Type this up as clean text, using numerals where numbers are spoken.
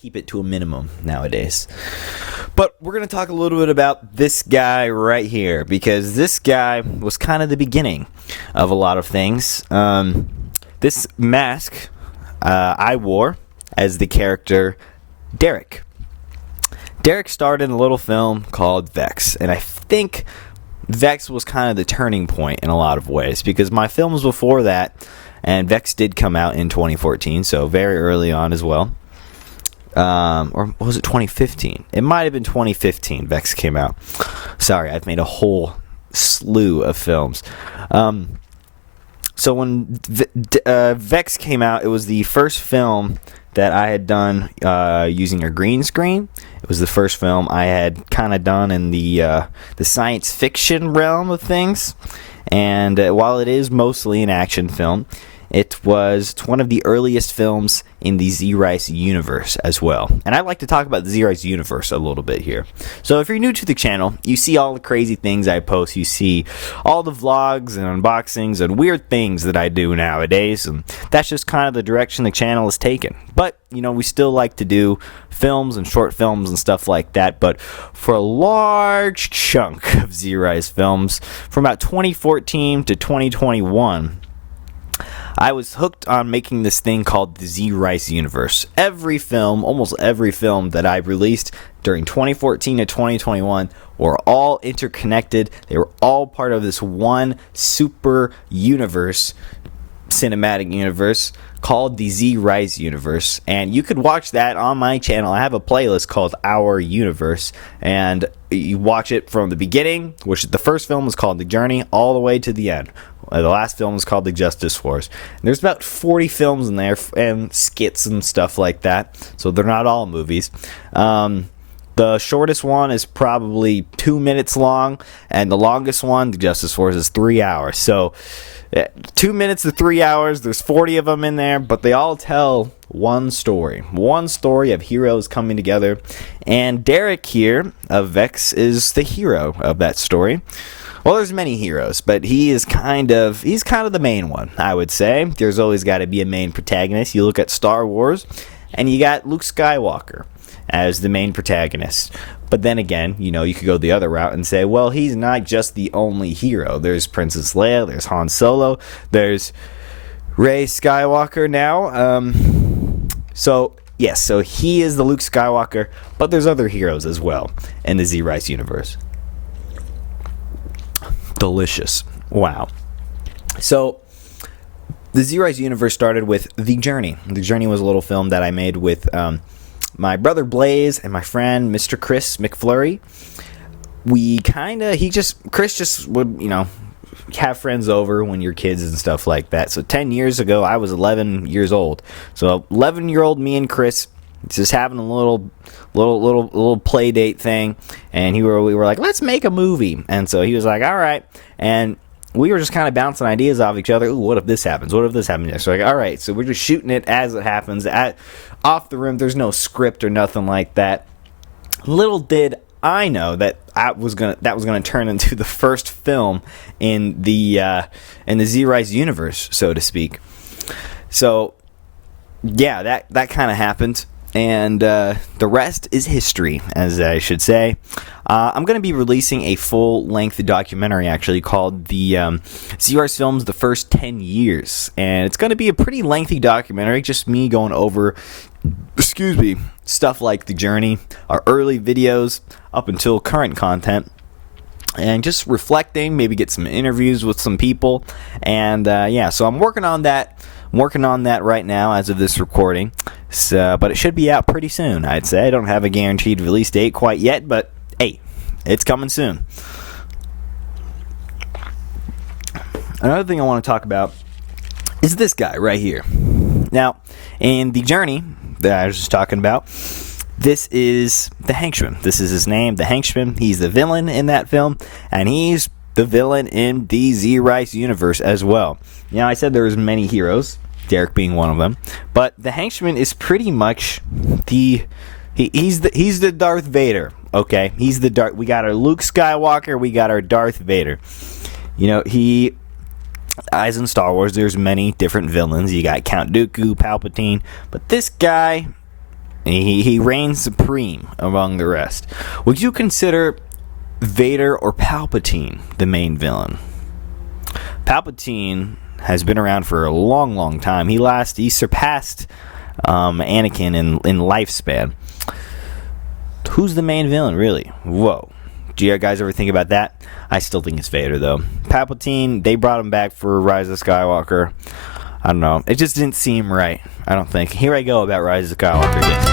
keep it to a minimum nowadays. But we're going to talk a little bit about this guy right here, because this guy was kind of the beginning of a lot of things. This mask I wore as the character Derek. Derek starred in a little film called Vex, and I think Vex was kind of the turning point in a lot of ways, because my films before that, and Vex did come out in 2014, so very early on as well. Or was it 2015? It might have been 2015 Vex came out. Sorry, I've made a whole slew of films. So when Vex came out, it was the first film that I had done using a green screen. It was the first film I had kind of done in the science fiction realm of things. And while it is mostly an action film, it's one of the earliest films in the ZRice universe as well. And I'd like to talk about the ZRice universe a little bit here. So if you're new to the channel, you see all the crazy things I post. You see all the vlogs and unboxings and weird things that I do nowadays. And that's just kind of the direction the channel has taken. But, we still like to do films and short films and stuff like that. But for a large chunk of ZRice films, from about 2014 to 2021, I was hooked on making this thing called the ZRice universe. Almost every film that I released during 2014 to 2021 were all interconnected. They were all part of this one super universe, cinematic universe, called the ZRice universe. And you could watch that on my channel. I have a playlist called Our Universe, and you watch it from the beginning, which the first film was called The Journey, all the way to the end. The last film is called The Justice Wars. And there's about 40 films in there and skits and stuff like that. So they're not all movies. The shortest one is probably 2 minutes long. And the longest one, The Justice Wars, is 3 hours. So 2 minutes to 3 hours. There's 40 of them in there. But they all tell one story. One story of heroes coming together. And Derek here of Vex is the hero of that story. Well, there's many heroes, but he's kind of the main one, I would say. There's always got to be a main protagonist. You look at Star Wars, and you got Luke Skywalker as the main protagonist. But then again, you could go the other route and say, well, he's not just the only hero. There's Princess Leia, there's Han Solo, there's Rey Skywalker now. So he is the Luke Skywalker, but there's other heroes as well in the ZRice universe. Delicious. Wow. So the ZRice universe started with The Journey. The Journey was a little film that I made with my brother Blaze and my friend Mr. Chris McFlurry. Chris just would, have friends over when you're kids and stuff like that. So 10 years ago, I was 11 years old. So 11-year-old me and Chris just having a little play date thing, and we were like, let's make a movie. And so he was like, all right. And we were just kind of bouncing ideas off each other. Ooh, what if this happens? What if this happens next? So like, all right. So we're just shooting it as it happens, off the rim. There's no script or nothing like that. Little did I know that was gonna turn into the first film in the ZRice universe, so to speak. So yeah, that kind of happened. And the rest is history, as I should say. I'm going to be releasing a full-length documentary, actually, called the ZRice Films The First 10 Years. And it's going to be a pretty lengthy documentary, just me going over, stuff like The Journey, our early videos, up until current content. And just reflecting, maybe get some interviews with some people. And so I'm working on that. I'm working on that right now as of this recording. But it should be out pretty soon, I'd say. I don't have a guaranteed release date quite yet, but hey, it's coming soon. Another thing I want to talk about is this guy right here. Now, in The Journey that I was just talking about, this is the Henchman. This is his name, the Henchman. He's the villain in that film, and he's the villain in the ZRice universe as well. Now, I said there was many heroes, Derek being one of them, but the Henchman is pretty much he's the Darth Vader. Okay, we got our Luke Skywalker, we got our Darth Vader. As in Star Wars, there's many different villains. You got Count Dooku, Palpatine, but this guy He reigns supreme among the rest. Would you consider Vader or Palpatine the main villain? Palpatine has been around for a long, long time. He surpassed Anakin in lifespan. Who's the main villain, really? Whoa. Do you guys ever think about that? I still think it's Vader, though. Palpatine, they brought him back for Rise of Skywalker. I don't know. It just didn't seem right, I don't think. Here I go about Rise of Skywalker again.